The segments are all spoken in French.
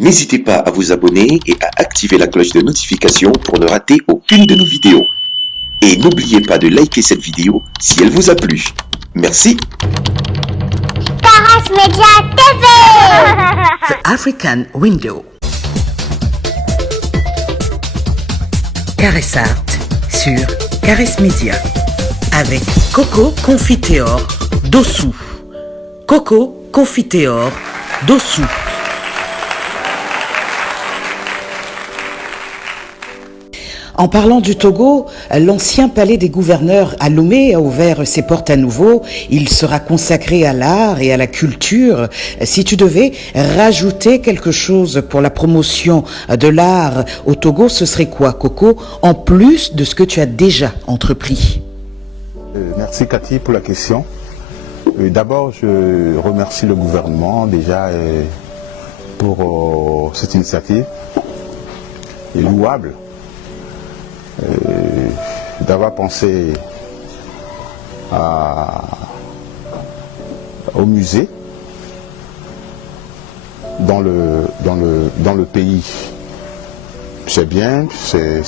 N'hésitez pas à vous abonner et à activer la cloche de notification pour ne rater aucune de nos vidéos. Et n'oubliez pas de liker cette vidéo si elle vous a plu. Merci. Caris Media TV. The African Window. Caress Art sur Caress Media avec Coco Confiteor Dossou. Coco Confiteor Dossou. En parlant du Togo, l'ancien palais des gouverneurs à Lomé a ouvert ses portes à nouveau. Il sera consacré à l'art et à la culture. Si tu devais rajouter quelque chose pour la promotion de l'art au Togo, ce serait quoi, Coco, en plus de ce que tu as déjà entrepris? Merci Cathy pour la question. D'abord, je remercie le gouvernement déjà pour cette initiative louable. D'avoir pensé au musée dans le pays. C'est bien, c'est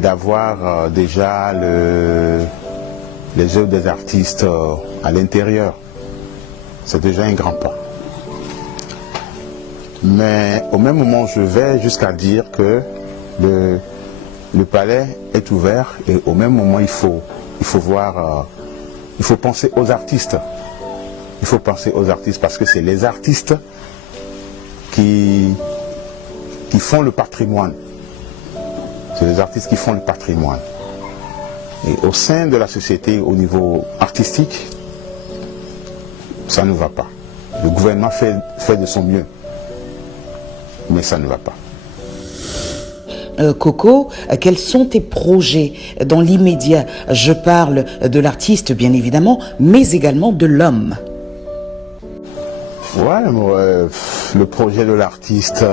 d'avoir déjà les œuvres des artistes à l'intérieur. C'est déjà un grand pas. Mais au même moment, je vais jusqu'à dire que le palais est ouvert et au même moment il faut penser aux artistes. Il faut penser aux artistes parce que c'est les artistes qui font le patrimoine. C'est les artistes qui font le patrimoine. Et au sein de la société, au niveau artistique, ça ne va pas. Le gouvernement fait de son mieux, mais ça ne va pas. Coco, quels sont tes projets dans l'immédiat? Je parle de l'artiste bien évidemment, mais également de l'homme. Ouais, le projet de l'artiste,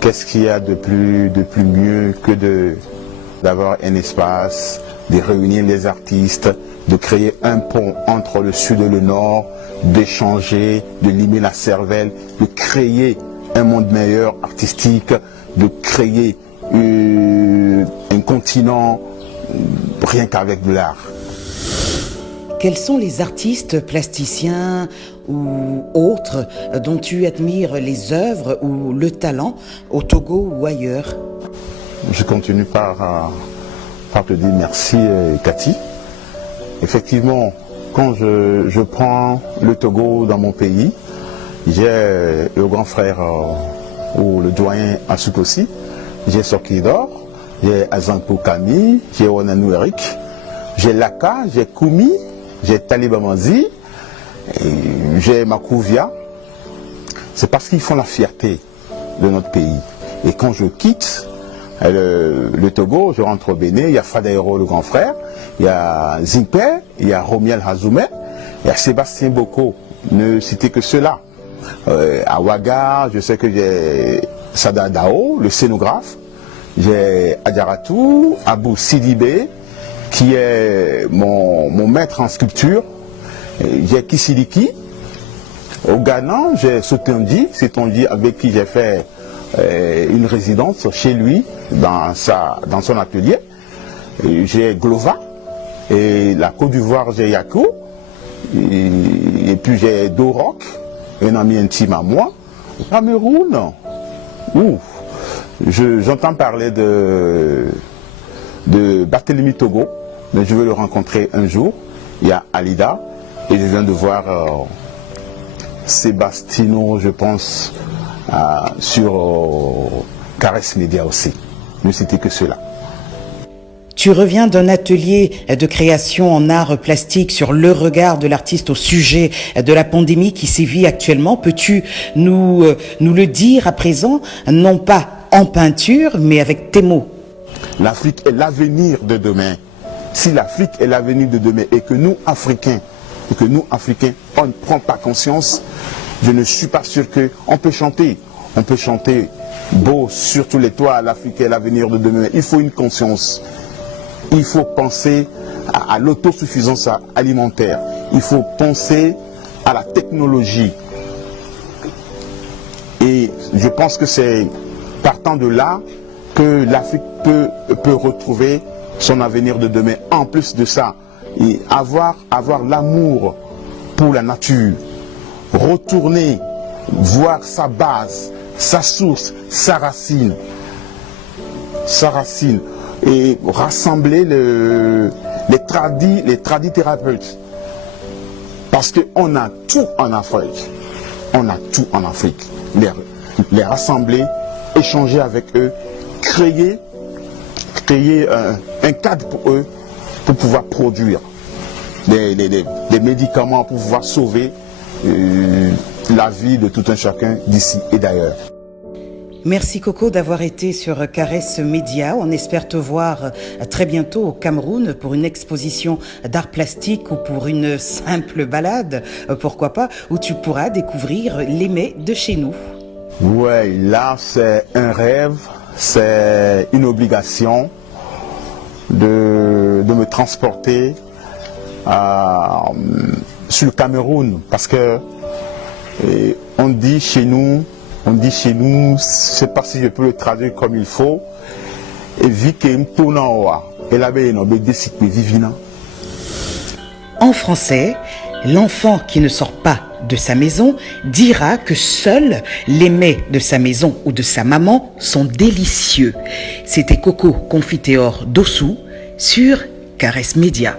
qu'est-ce qu'il y a de plus mieux que d'avoir un espace, de réunir les artistes, de créer un pont entre le sud et le nord, d'échanger, de limer la cervelle, de créer un monde meilleur artistique, de créer un continent rien qu'avec de l'art. Quels sont les artistes plasticiens ou autres dont tu admires les œuvres ou le talent au Togo ou ailleurs? Je continue par te dire merci Cathy. Effectivement, quand je prends le Togo dans mon pays, j'ai le grand frère ou le doyen Asukosi, j'ai Sokidor, j'ai Azanpo Kami, j'ai Onanou Eric, j'ai Laka, j'ai Koumi, j'ai Talibamazi, j'ai Makouvia. C'est parce qu'ils font la fierté de notre pays. Et quand je quitte le Togo, je rentre au Bénin, il y a Fadaero le grand frère, il y a Zimper, il y a Romiel Hazoumet, il y a Sébastien Boko, ne citer que ceux-là. À Ouaga, je sais que j'ai Sada Dao, le scénographe, j'ai Adjaratou, Abou Sidibé, qui est mon maître en sculpture, j'ai Kisiliki, au Ghana, j'ai Sotondi, avec qui j'ai fait une résidence chez lui, dans son atelier, j'ai Glova, et la Côte d'Ivoire, j'ai Yakou, et puis j'ai Dorok, un ami intime à moi. Cameroun, j'entends parler de Barthélemy Togo, mais je veux le rencontrer un jour. Il y a Alida, et je viens de voir Sébastino, je pense, sur Caress Media aussi. Ne citer que cela. Tu reviens d'un atelier de création en art plastique sur le regard de l'artiste au sujet de la pandémie qui sévit actuellement. Peux-tu nous le dire à présent, non pas en peinture, mais avec tes mots? L'Afrique est l'avenir de demain. Si l'Afrique est l'avenir de demain et que nous, Africains, on ne prend pas conscience, je ne suis pas sûr qu'on peut chanter. On peut chanter beau sur tous les toits, l'Afrique est l'avenir de demain. Il faut une conscience. Il faut penser à l'autosuffisance alimentaire. Il faut penser à la technologie. je pense que c'est partant de là que l'Afrique peut retrouver son avenir de demain. En plus de ça, et avoir l'amour pour la nature, retourner voir sa base, sa source, sa racine, et rassembler les tradithérapeutes. Parce qu'on a tout en Afrique. On a tout en Afrique. Les rassembler, échanger avec eux, créer un cadre pour eux, pour pouvoir produire des médicaments, pour pouvoir sauver la vie de tout un chacun d'ici et d'ailleurs. Merci Coco d'avoir été sur Caresse Média. On espère te voir très bientôt au Cameroun pour une exposition d'art plastique ou pour une simple balade, pourquoi pas, où tu pourras découvrir les mets de chez nous. Ouais, là c'est un rêve, c'est une obligation de me transporter sur le Cameroun, parce que on dit chez nous, je ne sais pas si je peux le traduire comme il faut, en français, l'enfant qui ne sort pas de sa maison dira que seuls les mets de sa maison ou de sa maman sont délicieux. C'était Coco Confiteor d'Ossou sur Caresse Média.